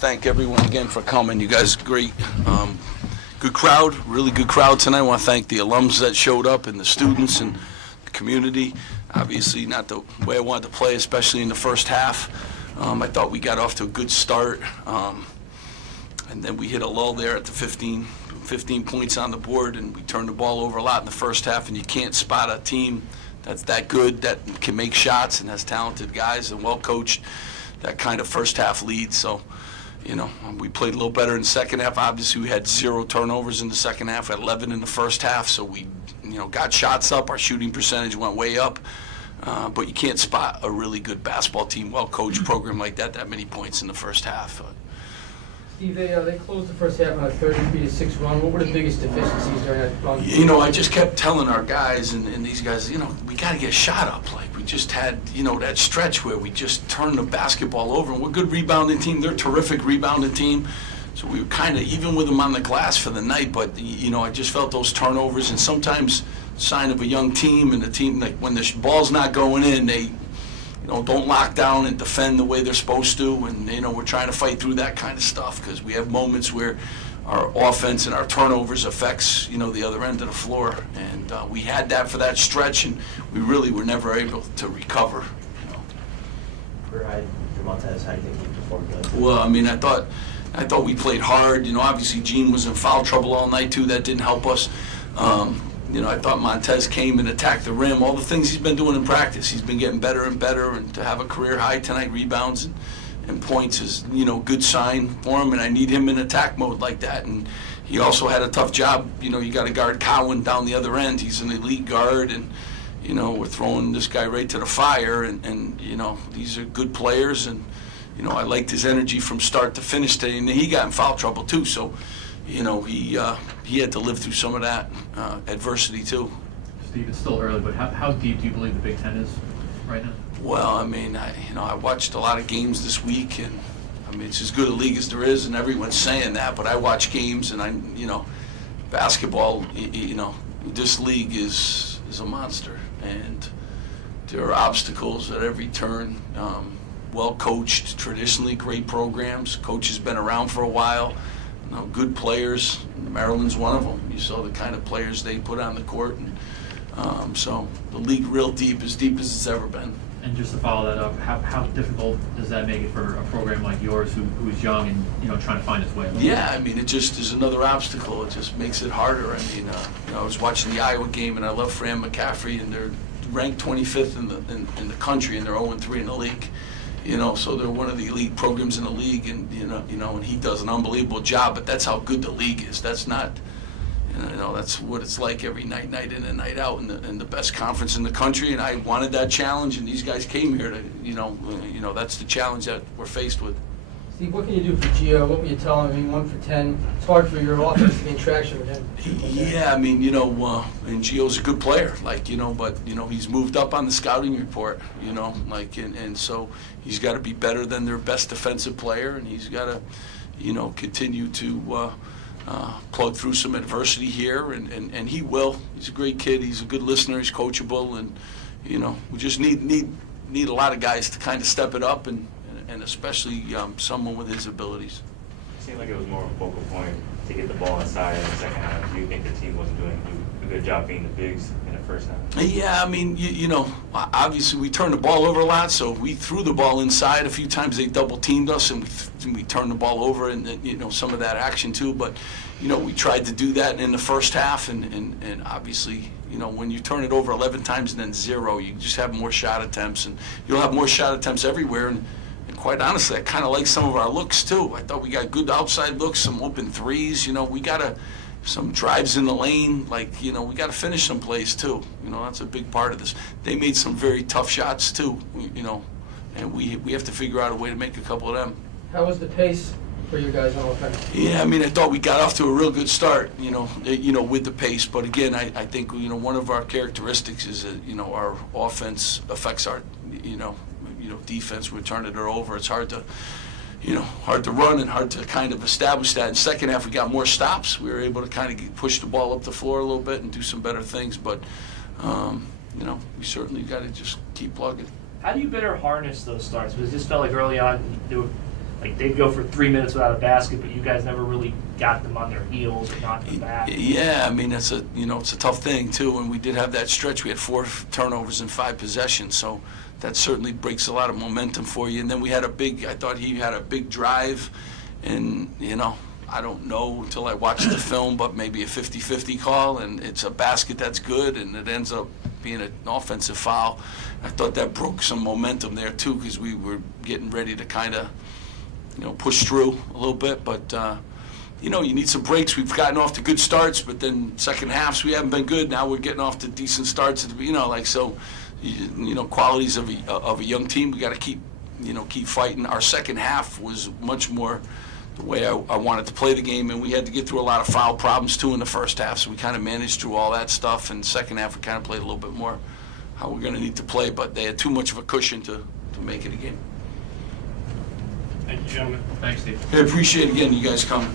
thank everyone again for coming. You guys are great. Good crowd, really good crowd tonight. I want to thank the alums that showed up and the students and the community. Obviously not the way I wanted to play, especially in the first half. I thought we got off to a good start. And then we hit a lull there at the 15 points on the board, and we turned the ball over a lot in the first half, and you can't spot a team that's that good, that can make shots and has talented guys and well coached, that kind of first half lead. So, you know, we played a little better in the second half. Obviously, we had 0 turnovers in the second half, had 11 in the first half, so we, you know, got shots up. Our shooting percentage went way up. But you can't spot a really good basketball team, well-coached program like that many points in the first half. Steve, they closed the first half on a 33-6 run. What were the biggest deficiencies during that run? You know, I just kept telling our guys and these guys, you know, we got to get a shot up. Like, we just had, you know, that stretch where we just turned the basketball over. And we're a good rebounding team. They're a terrific rebounding team. So we were kind of even with them on the glass for the night. But, you know, I just felt those turnovers. And sometimes sign of a young team and a team, like when the ball's not going in, they, you know, don't lock down and defend the way they're supposed to. And, you know, we're trying to fight through that kind of stuff because we have moments where our offense and our turnovers affects, you know, the other end of the floor. And we had that for that stretch, and we really were never able to recover. You know. For Montez, how do you think he performed? Well, I mean, I thought we played hard. You know, obviously Gene was in foul trouble all night too. That didn't help us. You know, I thought Montez came and attacked the rim. All the things he's been doing in practice, he's been getting better and better. And to have a career high tonight, rebounds and points is, you know, good sign for him. And I need him in attack mode like that. And he also had a tough job. You know, you got to guard Cowan down the other end. He's an elite guard, and you know, we're throwing this guy right to the fire. And you know, these are good players. And you know, I liked his energy from start to finish today. And he got in foul trouble too. So, you know, he had to live through some of that adversity too. Steve, it's still early, but how deep do you believe the Big Ten is right now? Well, I mean, I watched a lot of games this week, and I mean, it's as good a league as there is, and everyone's saying that. But I watch games, and you know, basketball, you know, this league is a monster, and there are obstacles at every turn. Well coached, traditionally great programs. Coach has been around for a while. You know, good players. Maryland's one of them. You saw the kind of players they put on the court, and so the league real deep as it's ever been. And just to follow that up, how difficult does that make it for a program like yours, who's young and, you know, trying to find its way? Yeah, I mean, it just is another obstacle. It just makes it harder. I mean, you know, I was watching the Iowa game, and I love Fran McCaffrey, and they're ranked 25th in the country, and they're 0-3 in the league. You know, so they're one of the elite programs in the league, and you know, and he does an unbelievable job. But that's how good the league is. That's not, you know, that's what it's like every night in and night out, in the best conference in the country. And I wanted that challenge, and these guys came here to, you know, that's the challenge that we're faced with. Steve, what can you do for Gio? What would you tell him? I mean, 1 for 10. It's hard for your offense to gain traction with him. Yeah, I mean, you know, and Gio's a good player, like, you know, but, you know, he's moved up on the scouting report, you know, like, and so he's got to be better than their best defensive player, and he's got to, you know, continue to plug through some adversity here, and he will. He's a great kid. He's a good listener. He's coachable, and, you know, we just need a lot of guys to kind of step it up, and especially someone with his abilities. It seemed like it was more of a focal point to get the ball inside in the second half. Do you think the team wasn't doing a good job being the bigs in the first half? Yeah, I mean, you know, obviously we turned the ball over a lot, so we threw the ball inside. A few times they double-teamed us, and we turned the ball over, and, you know, some of that action too. But, you know, we tried to do that in the first half, and obviously, you know, when you turn it over 11 times and then 0, you just have more shot attempts, and you'll have more shot attempts everywhere. And quite honestly, I kind of like some of our looks too. I thought we got good outside looks, some open threes. You know, we got some drives in the lane. Like, you know, we got to finish some plays too. You know, that's a big part of this. They made some very tough shots too. You know, and we have to figure out a way to make a couple of them. How was the pace for you guys on offense? Yeah, I mean, I thought we got off to a real good start. You know, with the pace. But again, I think, you know, one of our characteristics is that, you know, our offense affects our, you know, defense. We're turning it over. It's hard to, you know, hard to run and hard to kind of establish that. In the second half, we got more stops. We were able to kind of push the ball up the floor a little bit and do some better things. But, you know, we certainly got to just keep plugging. How do you better harness those starts? Because it just felt like early on like they'd go for 3 minutes without a basket, but you guys never really got them on their heels or knocked them back. Yeah, I mean, it's a tough thing too, and we did have that stretch. We had 4 turnovers in 5 possessions, so that certainly breaks a lot of momentum for you. And then we had I thought he had a big drive, and I don't know until I watched the film, but maybe a 50-50 call, and it's a basket that's good, and it ends up being an offensive foul. I thought that broke some momentum there too, because we were getting ready to kind of push through a little bit, but you need some breaks. We've gotten off to good starts, but then second halves we haven't been good. Now we're getting off to decent starts. Qualities of a young team. We got to keep fighting. Our second half was much more the way I wanted to play the game, and we had to get through a lot of foul problems too in the first half. So we kind of managed through all that stuff. And second half we kind of played a little bit more how we're going to need to play, but they had too much of a cushion to make it a game. Thank you, gentlemen. Thanks, Steve. I appreciate again you guys coming.